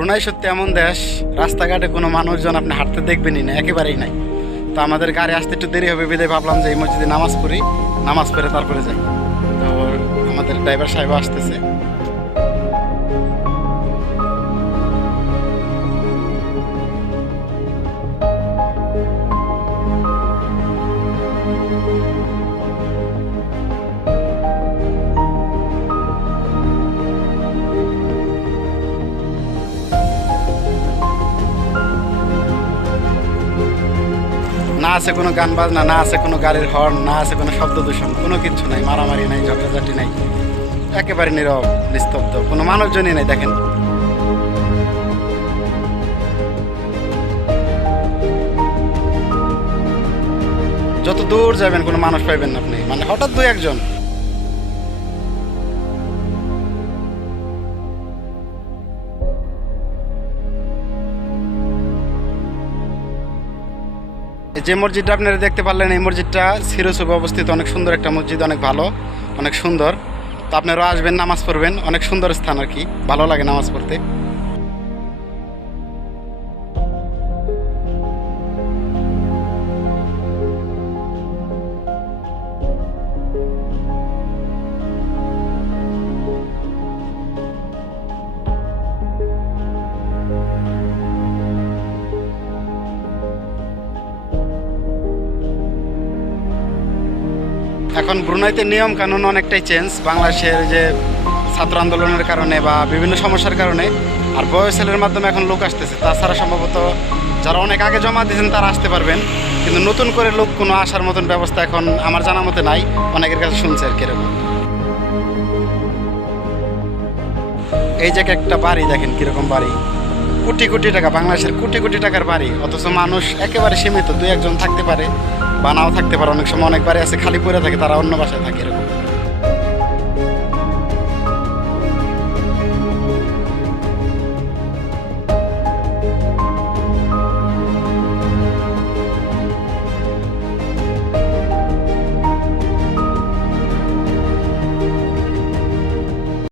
Brunei সত্যি এমন দেশ, রাস্তাঘাটে কোনো মানুষজন আপনি হাঁটতে দেখবেনই না, একেবারেই নাই। তো আমাদের গাড়ি আসতে একটু দেরি হবে, বিদায় ভাবলাম যে এই মসজিদে নামাজ পড়ি, নামাজ পড়ে তারপরে যাই। তো আমাদের ড্রাইভার সাহেব আসতেছে। না আছে কোনো গান বাজনা, না আছে কোনো গাড়ির হর্ন, না আছে কোনো শব্দ দূষণ, কোনো কিছু নাই, মারামারি নাই, ঝগড়াঝাটি নাই, একেবারে নীরব, নিস্তব্ধ, কোনো মানুষজনই নাই, দেখেন। যত দূর যাবেন কোনো মানুষ পাইবেন না আপনি মানে হঠাৎ দু একজন। যে মসজিদটা আপনারা দেখতে পারলেন, এই মসজিদটা সিরোসুপে অবস্থিত। অনেক সুন্দর একটা মসজিদ, অনেক ভালো, অনেক সুন্দর। তো আপনারা আসবেন, নামাজ পড়বেন। অনেক সুন্দর স্থান আর কি। ভালো লাগে নামাজ পড়তে। এখন ব্রুনাইতে নিয়ম কানুন অনেকটাই চেঞ্জ বাংলাদেশের যে ছাত্র আন্দোলনের কারণে বা বিভিন্ন সমস্যার কারণে, আর বয়সেলের মাধ্যমে এখন লোক আসতেছে। তাছাড়া সম্ভবত যারা অনেক আগে জমা দিয়েছেন তারা আসতে পারবেন, কিন্তু নতুন করে লোক কোনো আসার মতন ব্যবস্থা এখন আমার জানা মতে নাই, অনেকের কাছে শুনছে আর কীরকম এই জায়গায় একটা বাড়ি দেখেন কীরকম বাড়ি। কোটি কোটি টাকা, বাংলাদেশের কোটি কোটি টাকার বাড়ি, অথচ মানুষ একেবারে সীমিত, দুই একজন থাকতে পারে। বা নাও থাকতে পারে, অনেক সময় অনেক বাড়ি আছে, খালি পড়ে থাকে, তারা অন্য বাসায় থাকে এরকম।